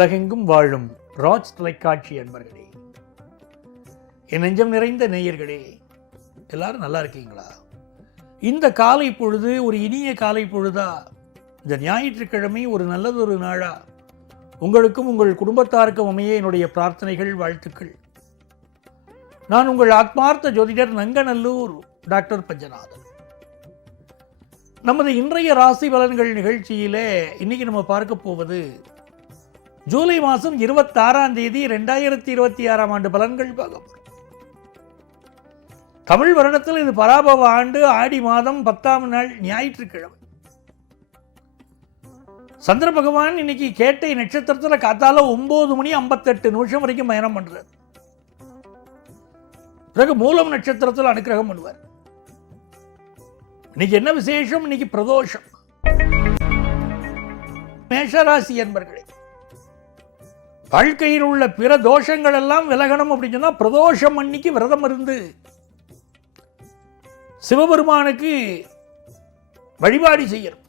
உலகெங்கும் வாழும் ராஜ் தொலைக்காட்சி அன்பர்களே, என் நெஞ்சம் நிறைந்த நேயர்களே, எல்லாரும் நல்லா இருக்கீங்களா? இந்த காலை பொழுது ஒரு இனிய காலை பொழுதா, இந்த ஞாயிற்றுக்கிழமை ஒரு நல்லதொரு நாளா உங்களுக்கும் உங்கள் குடும்பத்தாருக்கும் அமைய என்னுடைய பிரார்த்தனைகள், வாழ்த்துக்கள். நான் உங்கள் ஆத்மார்த்த ஜோதிடர் நங்கநல்லூர் டாக்டர் பஞ்சநாதன். நமது இன்றைய ராசி பலன்கள் நிகழ்ச்சியிலே இன்னைக்கு நம்ம பார்க்க போவது ஜூலை மாதம் 26ஆம் தேதி 2026ஆம் ஆண்டு பலன்கள் பார்க்க போகிறோம். தமிழ் வருடத்தில் இது பராபவ ஆண்டு, ஆடி மாதம் 10ஆம் நாள் ஞாயிற்றுக்கிழமை. சந்திர பகவான் இன்னைக்கு கேட்டை நட்சத்திரத்தில் காத்தால 9:58 வரைக்கும் பயணம் பண்றார். பிறகு மூலம் நட்சத்திரத்தில் அனுக்கிரகம் பண்ணுவார். இன்னைக்கு என்ன விசேஷம்? இன்னைக்கு பிரதோஷம். மேஷராசி என்பர்களே, வாழ்க்கையில் உள்ள பிற தோஷங்கள் எல்லாம் விலகணும் அப்படின்னு சொன்னா பிரதோஷம் அன்னைக்கு விரதம் இருந்து சிவபெருமானுக்கு வழிபாடு செய்யணும்.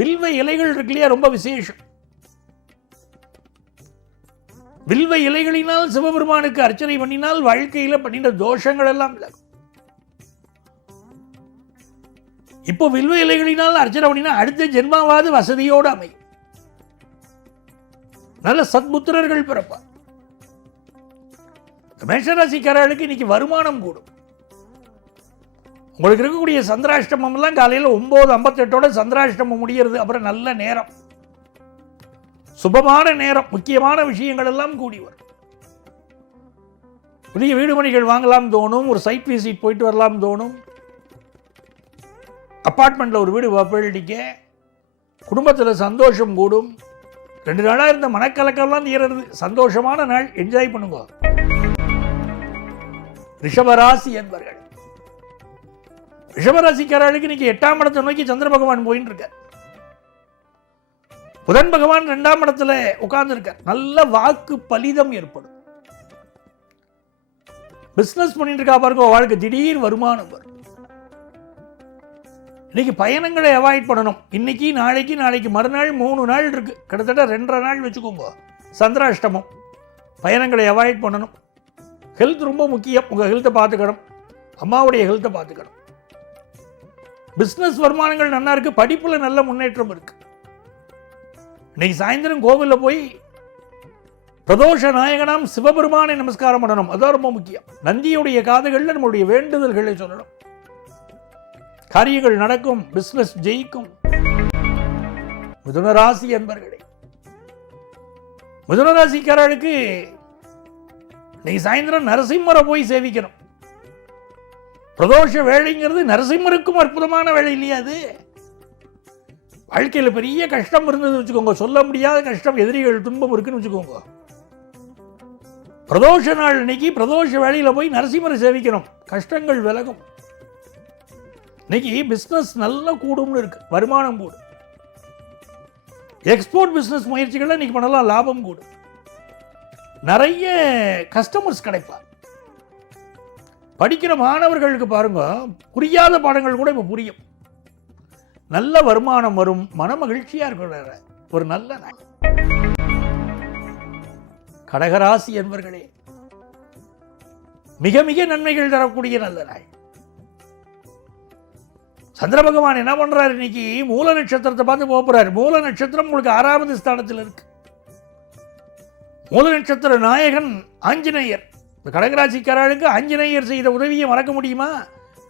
வில்வ இலைகள் இருக்கு இல்லையா, ரொம்ப விசேஷம். வில்வ இலைகளினால் சிவபெருமானுக்கு அர்ச்சனை பண்ணினால் வாழ்க்கையில பண்ணின தோஷங்கள் எல்லாம் விலகும். இப்போ வில்வ இலைகளினால் அர்ச்சனை பண்ணினா அடுத்த ஜென்மாவாது வசதியோடு அமையும். நல்ல சத்புத்திரர்கள் பிறப்பார். மேஷராசிக்காரர்களுக்கு இன்னைக்கு வருமானம் கூடும். உங்களுக்கு இருக்கக்கூடிய சந்திராஷ்டமம் எல்லாம் காலையில் 9:58 சந்திராஷ்டமம் முடிகிறது. அப்புறம் நல்ல நேரம், சுபமான நேரம், முக்கியமான விஷயங்கள் எல்லாம் கூடி வரும். புதிய வீடு மணிகள் வாங்கலாம் தோணும், ஒரு சைட் விசிட் போயிட்டு வரலாம் தோணும், அப்பார்ட்மெண்ட்டில் ஒரு வீடு வப்படிக்க, குடும்பத்தில் சந்தோஷம் கூடும். 2 நாளாக இருந்த மனக்கலக்கெல்லாம் தீரது. சந்தோஷமான நாள், என்ஜாய் பண்ணுங்க. ரிஷபராசி என்பர்கள், ரிஷபராசிக்காரர்களுக்கு இன்னைக்கு 8ஆம் இடத்தை நோக்கி சந்திர பகவான் போயின்னு இருக்கார். புதன் பகவான் 2ஆம் இடத்துல உட்கார்ந்து இருக்கார். நல்ல வாக்கு பலிதம் ஏற்படும். பிசினஸ் பண்ணிட்டு இருக்கா பாருங்க, வாழ்க்கை திடீர் வருமானம் வரும். இன்னைக்கு பயணங்களை அவாய்ட் பண்ணணும். இன்னைக்கு நாளைக்கு மறுநாள் 3 நாள் இருக்கு, கிட்டத்தட்ட 2.5 நாள் வச்சுக்கோங்க. சந்திராஷ்டமம். பயணங்களை அவாய்ட் பண்ணணும். ஹெல்த் ரொம்ப முக்கியம். உங்கள் ஹெல்த்தை பார்த்துக்கணும், அம்மாவுடைய ஹெல்த்தை பார்த்துக்கணும். பிஸ்னஸ் வருமானங்கள் நல்லா இருக்கு, படிப்பில் நல்ல முன்னேற்றம் இருக்கு. இன்னைக்கு சாயந்தரம் கோவிலில் போய் பிரதோஷ நாயகனாம் சிவபெருமானை நமஸ்காரம் பண்ணணும். அதான் ரொம்ப முக்கியம். நந்தியுடைய காதுகளில் நம்மளுடைய வேண்டுதல்களை சொல்லணும். காரியங்கள் நடக்கும், பிசினஸ் ஜெயிக்கும். மிதுனராசி என்பர்களே, மிதுனராசிக்காரர்களுக்கு இன்னைக்கு சாயந்தரம் நரசிம்மரை போய் சேவிக்கணும். பிரதோஷ வேலைங்கிறது நரசிம்மருக்கும் அற்புதமான வேலை இல்லையா? அது வாழ்க்கையில் பெரிய கஷ்டம் இருந்தது வச்சுக்கோங்க, சொல்ல முடியாத கஷ்டம், எதிரிகள் துன்பம் இருக்குன்னு வச்சுக்கோங்க. பிரதோஷ நாள் இன்னைக்கு பிரதோஷ வேலையில் போய் நரசிம்மரை சேவிக்கணும், கஷ்டங்கள் விலகும். இன்னைக்கு பிஸ்னஸ் நல்லா கூடும்னு இருக்கு, வருமானம் கூடும். எக்ஸ்போர்ட் பிஸ்னஸ் முயற்சிகள் இன்னைக்கு பண்ணலாம், லாபம் கூடும். நிறைய கஸ்டமர்ஸ் கிடைப்பார். படிக்கிற மாணவர்களுக்கு பாருங்க, புரியாத பாடங்கள் கூட இப்போ புரியும். நல்ல வருமானம் வரும், மன மகிழ்ச்சியா இருக்கிற ஒரு நல்ல நாள். கடகராசி என்பர்களே, மிக மிக நன்மைகள் தரக்கூடிய நல்ல நாள். சந்திர பகவான் என்ன பண்றாரு? இன்னைக்கு மூல நட்சத்திரத்தை பார்த்து போறாரு. மூல நட்சத்திரம் உங்களுக்கு 6வது ஸ்தானத்தில் இருக்கு. மூல நட்சத்திர நாயகன் ஆஞ்சநேயர். இந்த கடகராசிக்காரர்களுக்கு ஆஞ்சநேயர் செய்த உதவியை மறக்க முடியுமா?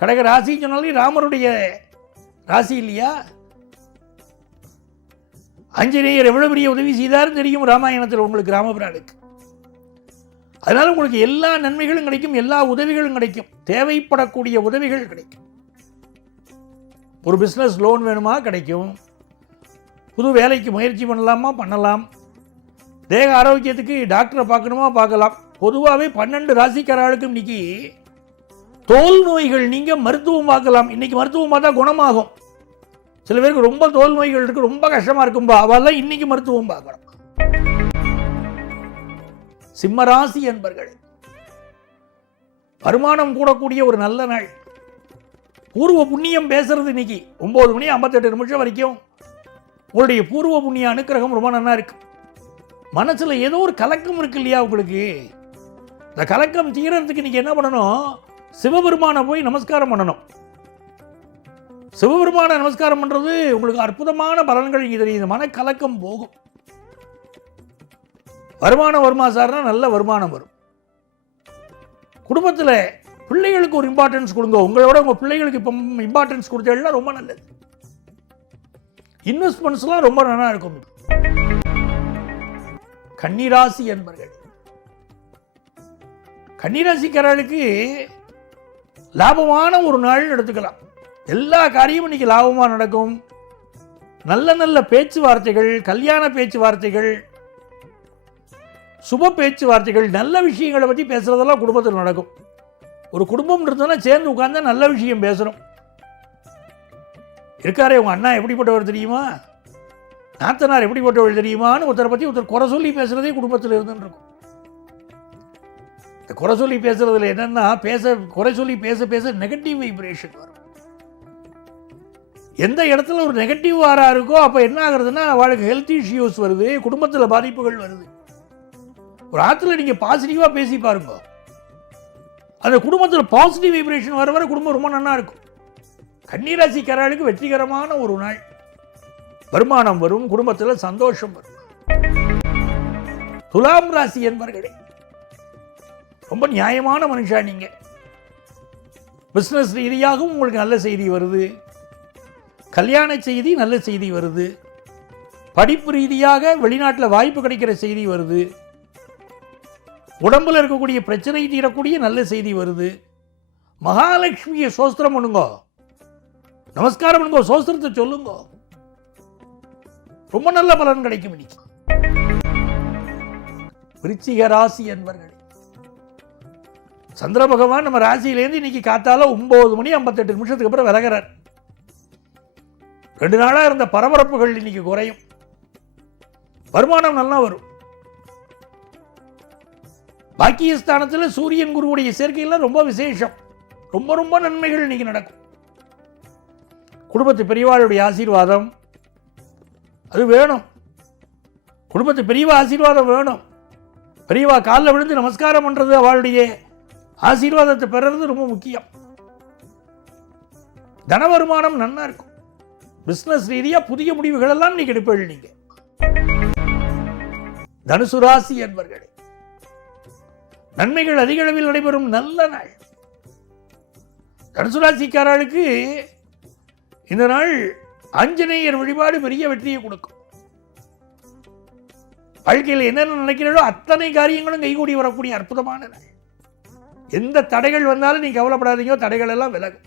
கடகராசி சொன்னாலும் ராமருடைய ராசி இல்லையா? ஆஞ்சநேயர் எவ்வளவு பெரிய உதவி செய்தாருன்னு தெரியும் ராமாயணத்தில் உங்களுக்கு, ராமபிரானுக்கு. அதனால உங்களுக்கு எல்லா நன்மைகளும் கிடைக்கும், எல்லா உதவிகளும் கிடைக்கும், தேவைப்படக்கூடிய உதவிகள் கிடைக்கும். ஒரு பிஸ்னஸ் லோன் வேணுமா? கிடைக்கும். புது வேலைக்கு முயற்சி பண்ணலாம். தேக ஆரோக்கியத்துக்கு டாக்டரை பார்க்கணுமா? பார்க்கலாம். பொதுவாகவே 12 ராசிக்காரர்களுக்கும் இன்னைக்கு தோல் நோய்கள் நீங்க மருத்துவம் பார்க்கலாம். இன்னைக்கு மருத்துவம் பார்த்தா குணமாகும். சில பேருக்கு ரொம்ப தோல் நோய்கள் இருக்கு, ரொம்ப கஷ்டமா இருக்கும்பா, அவெல்லாம் இன்னைக்கு மருத்துவம் பார்க்கணும். சிம்மராசி என்பர்கள், வருமானம் கூடக்கூடிய ஒரு நல்ல நாள். பூர்வ புண்ணியம் பேசுறது இன்னைக்கு 9:58 வரைக்கும் உங்களுடைய பூர்வ புண்ணிய அனுக்கிரகம் ரொம்ப நல்லா இருக்கு. மனசில் ஏதோ ஒரு கலக்கம் இருக்கு இல்லையா உங்களுக்கு? இந்த கலக்கம் தீரத்துக்கு நீங்கள் என்ன பண்ணணும்? சிவபெருமானை போய் நமஸ்காரம் பண்ணணும். சிவபெருமானை நமஸ்காரம் பண்ணுறது உங்களுக்கு அற்புதமான பலன்கள் இங்கே தெரியுது. மனக்கலக்கம் போகும். வருமானம் வருமா சார்னா நல்ல வருமானம் வரும். குடும்பத்தில் பிள்ளைகளுக்கு ஒரு இம்பார்ட்டன்ஸ் கொடுங்க. உங்களோட உங்கள் பிள்ளைகளுக்கு இப்போ இம்பார்ட்டன்ஸ் கொடுத்தா ரொம்ப நல்லது. இன்வெஸ்ட்மெண்ட்ஸ்லாம் ரொம்ப நல்லா இருக்கும். கன்னிராசி என்பர்கள், கன்னிராசிக்காரர்களுக்கு லாபமான ஒரு நாள் எடுத்துக்கலாம். எல்லா காரியமும் இன்னைக்கு லாபமாக நடக்கும். நல்ல நல்ல பேச்சுவார்த்தைகள், கல்யாண பேச்சுவார்த்தைகள், சுப பேச்சுவார்த்தைகள், நல்ல விஷயங்களை பற்றி பேசுறதெல்லாம் குடும்பத்தில் நடக்கும். ஒரு குடும்பம் இருந்ததுன்னா சேர்ந்து உட்கார்ந்தா நல்ல விஷயம் பேசணும். இருக்காரே உங்கள் அண்ணா எப்படிப்பட்டவர் தெரியுமா, நாத்தனார் எப்படிப்பட்டவர்கள் தெரியுமான்னு ஒருத்தரை பற்றி ஒருத்தர் குறை சொல்லி பேசுகிறதே குடும்பத்தில் இருந்துருக்கும். இந்த குறை சொல்லி பேசுறதுல என்னென்னா, குறை சொல்லி பேச பேச நெகட்டிவ் வைப்ரேஷன் வரும். எந்த இடத்துல ஒரு நெகட்டிவ் வாரா இருக்கோ அப்போ என்ன ஆகுறதுன்னா அவளுக்கு ஹெல்த் இஷ்யூஸ் வருது, குடும்பத்தில் பாதிப்புகள் வருது. ஒரு ஆற்றுல நீங்கள் பாசிட்டிவாக பேசி பாருங்க, அந்த குடும்பத்தில் பாசிட்டிவ் வைப்ரேஷன் வர வர குடும்பம் ரொம்ப நல்லா இருக்கும். கன்னிராசிக்காரர்களுக்கு வெற்றிகரமான ஒரு நாள். வருமானம் வரும், குடும்பத்தில் சந்தோஷம் வரும். துலாம் ராசி என்பவர்களே, ரொம்ப நியாயமான மனுஷா நீங்க. பிசினஸ் ரீதியாகவும் உங்களுக்கு நல்ல செய்தி வருது, கல்யாண செய்தி நல்ல செய்தி வருது, படிப்பு ரீதியாக வெளிநாட்டில் வாய்ப்பு கிடைக்கிற செய்தி வருது, உடம்புல இருக்கக்கூடிய பிரச்சனை தீரக்கூடிய நல்ல செய்தி வருது. மகாலட்சுமியை சோஸ்திரம் பண்ணுங்க, நமஸ்காரம் பண்ணுங்க, சோஸ்திரத்தை சொல்லுங்க, ரொம்ப நல்ல பலன் கிடைக்கும். இன்னைக்கு விருச்சிக ராசி என்பவர்களே, சந்திர பகவான் நம்ம ராசியிலேருந்து இன்னைக்கு காத்தால 9:58 அப்புறம் விலகிறார். 2 நாளா இருந்த பரபரப்புகள் இன்னைக்கு குறையும். வருமானம் நல்லா வரும். பாக்கியஸ்தானத்தில் சூரியன் குருவுடைய சேர்க்கையெல்லாம் ரொம்ப விசேஷம். ரொம்ப ரொம்ப நன்மைகள் இன்னைக்கு நடக்கும். குடும்பத்து பெரியவாளுடைய ஆசீர்வாதம் அது வேணும். குடும்பத்து பெரியவா ஆசீர்வாதம் வேணும். பெரியவா காலில் விழுந்து நமஸ்காரம் பண்றது, அவளுடைய ஆசீர்வாதத்தை பெறுறது ரொம்ப முக்கியம். தன வருமானம் நன்னா இருக்கும். பிசினஸ் ரீதியா புதிய முடிவுகள் எல்லாம் நீங்க எடுப்பீர்கள். நீங்க தனுசு ராசி என்பவர்களே, நன்மைகள் அதிக அளவில் நடைபெறும் நல்ல நாள். தனுசு ராசிக்காரர்களுக்கு இந்த நாள் ஆஞ்சநேயர் வழிபாடு பெரிய வெற்றியை கொடுக்கும். வாழ்க்கையில் என்னென்ன நினைக்கிறீர்களோ அத்தனை காரியங்களும் கைகூடி வரக்கூடிய அற்புதமான நாள். எந்த தடைகள் வந்தாலும் நீங்க கவலைப்படாதீங்க, தடைகள் எல்லாம் விலகும்.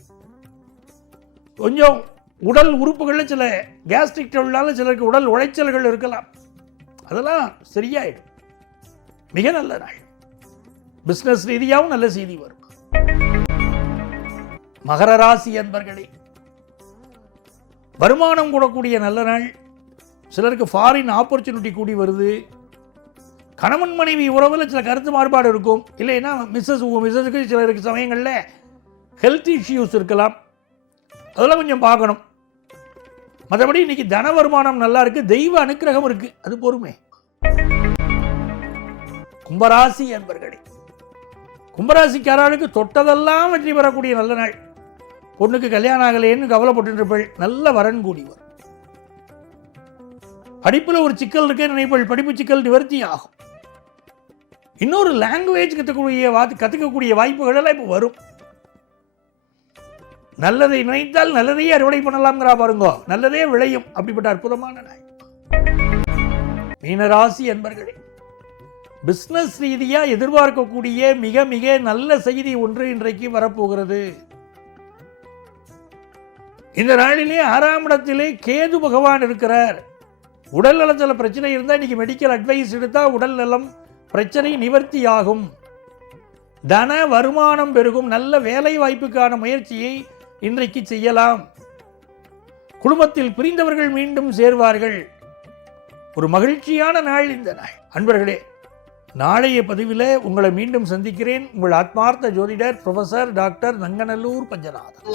கொஞ்சம் உடல் உறுப்புகளில் சில கேஸ்ட்ரிக் ட்ரபிளால சிலருக்கு உடல் உளைச்சல்கள் இருக்கலாம், அதெல்லாம் சரியாயிடும். மிக நல்ல நாள். பிசினஸ் ரீதியாகவும் நல்ல செய்தி வரும். மகர ராசி என்பர்களே, வருமானம் கூடக்கூடிய நல்ல நாள். சிலருக்கு ஃபாரின் ஆப்பர்ச்சுனிட்டி கூடி வருது. கணவன் மனைவி உறவில் சில கருத்து மாறுபாடு இருக்கும். இல்லைன்னா மிஸ்ஸஸுக்கு சிலருக்கு சமயங்களில் ஹெல்த் இஷ்யூஸ் இருக்கலாம், அதெல்லாம் கொஞ்சம் பார்க்கணும். மற்றபடி இன்னைக்கு தன வருமானம் நல்லா இருக்கு, தெய்வ அனுக்கிரகம் இருக்கு, அது பொறுமை. கும்பராசி என்பர்களே, கும்பராசிக்காரர்களுக்கு தொட்டதெல்லாம் வெற்றி பெறக்கூடிய நல்ல நாள். பொண்ணுக்கு கல்யாணம் ஆகலைன்னு கவலைப்பட்டு இருப்பள், நல்ல வரன் கூடி வரும். படிப்பில் ஒரு சிக்கல் இருக்கே நினைப்பள், படிப்பு சிக்கல் நிவர்த்தி ஆகும். இன்னொரு லாங்குவேஜ் கற்றுக்கக்கூடிய வாய்ப்புகள் எல்லாம் இப்போ வரும். நல்லதை நினைத்தால் நல்லதையே அறுவடை பண்ணலாம்ங்கிறா பாருங்க, நல்லதே விளையும். அப்படிப்பட்ட அற்புதமான நாள். மீனராசி என்பர்களே, பிசினஸ் ரீதியா எதிர்பார்க்கக்கூடிய மிக மிக நல்ல செய்தி ஒன்று இன்றைக்கு வரப்போகிறது. இந்த நாளிலே 6ஆம் இடத்திலே கேது பகவான் இருக்கிறார். உடல் நலத்தில் பிரச்சனை இருந்தால் இன்னைக்கு மெடிக்கல் அட்வைஸ் எடுத்தால் உடல் நலம் பிரச்சனை நிவர்த்தி ஆகும். தன வருமானம் பெருகும். நல்ல வேலை வாய்ப்புக்கான முயற்சியை இன்றைக்கு செய்யலாம். குடும்பத்தில் பிரிந்தவர்கள் மீண்டும் சேர்வார்கள். ஒரு மகிழ்ச்சியான நாள் இந்த நாள். அன்பர்களே, நாளைய பதிவில் உங்களை மீண்டும் சந்திக்கிறேன். உங்கள் ஆத்மார்த்த ஜோதிடர் ப்ரொஃபசர் டாக்டர் நங்கநல்லூர் பஞ்சநாதன்.